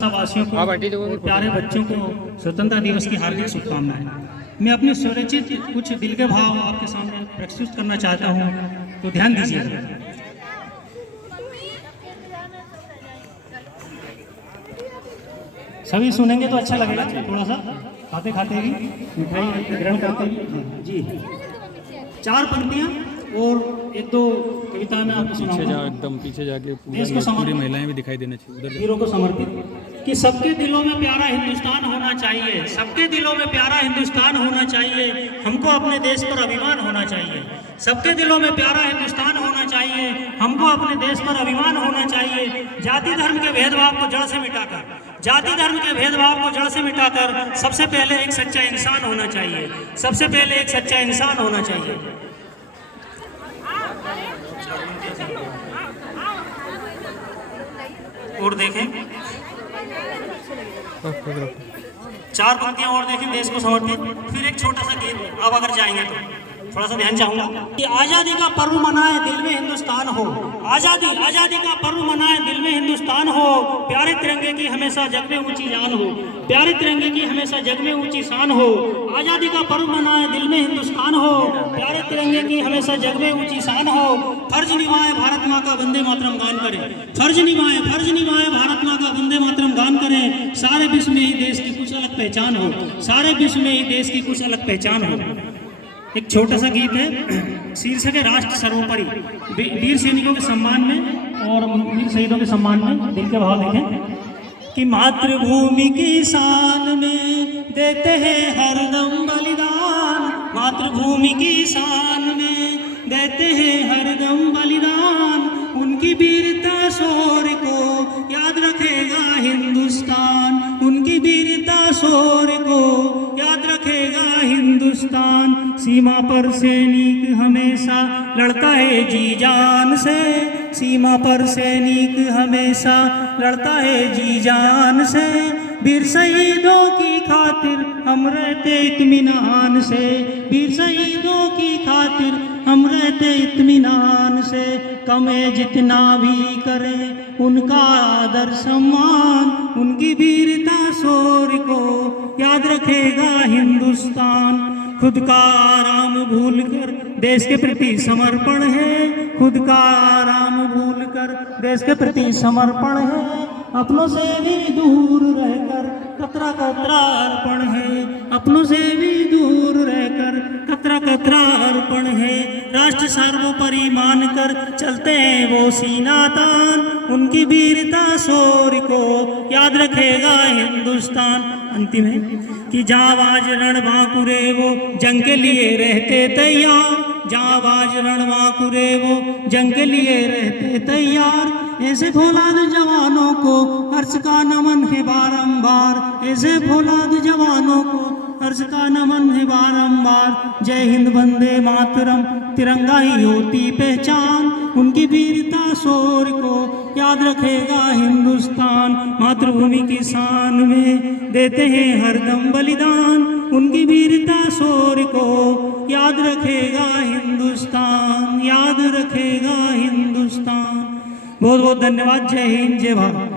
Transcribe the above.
वासियों को और प्यारे बच्चों को स्वतंत्रता दिवस की हार्दिक शुभकामनाएं। मैं अपने स्वरचित कुछ दिल के भाव आपके सामने प्रस्तुत करना चाहता हूं, तो ध्यान दीजिएगा। सभी सुनेंगे तो अच्छा लगेगा। थोड़ा सा खाते खाते भी मिठाई ग्रहण करते हुए जी 4 पंक्तियां और एक दो कविता में आपको सुनाऊंगा। एकदम पीछे जाके पूरी महिलाएं भी दिखाई देना चाहिए उधर। हीरो को समर्पित कि सबके दिलों में प्यारा हिंदुस्तान होना चाहिए, सबके दिलों में प्यारा हिंदुस्तान होना चाहिए, हमको अपने देश पर अभिमान होना चाहिए। सबके दिलों में प्यारा हिंदुस्तान होना चाहिए, हमको अपने देश पर अभिमान होना चाहिए। जाति धर्म के भेदभाव को जड़ से मिटाकर, जाति धर्म के भेदभाव को जड़ से मिटाकर सबसे पहले एक सच्चा इंसान होना चाहिए, सबसे पहले एक सच्चा इंसान होना चाहिए। और देखें 4 पंक्तियां और देखें देश को समर्पित, फिर एक छोटा सा गीत। अब अगर जाएंगे तो थोड़ा सा ध्यान चाहूंगा कि आजादी का पर्व मनाए दिल में हिंदुस्तान हो, आजादी आजादी का पर्व मनाए दिल में हिंदुस्तान हो, प्यारे तिरंगे की हमेशा जग में ऊंची जान हो, प्यारे तिरंगे की हमेशा जग में ऊंची शान हो। आजादी का पर्व मनाए दिल में हिंदुस्तान हो, प्यारे तिरंगे की हमेशा जग में ऊंची शान हो। फर्ज निभाए भारत माँ का वंदे मातरम गान करें, फर्ज निभाए भारत माँ का वंदे मातरम गान करें। सारे विश्व में ही देश की कुछ अलग पहचान हो, सारे विश्व में ही देश की कुछ अलग पहचान हो। एक छोटा सा गीत है, शीर्षक है राष्ट्र सर्वोपरि। वीर सैनिकों के सम्मान में और वीर शहीदों के सम्मान में दिल के भाव देखें कि मातृभूमि की शान में देते हैं हरदम बलिदान, मातृभूमि की शान में देते हैं हरदम बलिदान। उनकी वीरता शौर्य को याद रखेगा हिंदुस्तान, उनकी वीरता शौर्य को याद रखेगा हिंदुस्तान। सीमा पर सैनिक हमेशा लड़ता है जी जान से, सीमा पर सैनिक हमेशा लड़ता है जी जान से। वीर शहीदों की खातिर हम रहते इत्मीनान से, वीर शहीदों की खातिर हम रहते इत्मीनान से। कमे जितना भी करें उनका आदर सम्मान, उनकी वीरता शौर्य को याद रखेगा हिंदुस्तान। खुद का आराम भूलकर देश के प्रति समर्पण है, खुद का आराम भूलकर देश के प्रति समर्पण है। अपनों से भी दूर रहकर कतरा कतरा अर्पण है, अपनों से भी दूर रहकर कतरा कतरा अर्पण है। राष्ट्र सर्वोपरि मानकर चलते हैं वो सीना तान, उनकी वीरता शौर्य को याद रखेगा हिंदुस्तान। अंतिम है कि जाबाज रणबांकुरे वो जंग के लिए रहते तैयार, जाबाज रणबांकुरे वो जंग के लिए रहते तैयार। ऐसे फौलाद जवानों को हर्ष का नमन है बारंबार, ऐसे फौलाद जवानों को हर्ष का नमन है बारंबार। जय हिंद वंदे मातरम तिरंगा ही होती पहचान, उनकी वीरता शौर्य को याद रखेगा हिंदुस्तान। मातृभूमि की शान में देते हैं हरदम बलिदान, उनकी वीरता शौर्य को याद रखेगा हिंदुस्तान, याद रखेगा हिंदुस्तान। बहुत बहुत धन्यवाद। जय हिंद, जय भारत।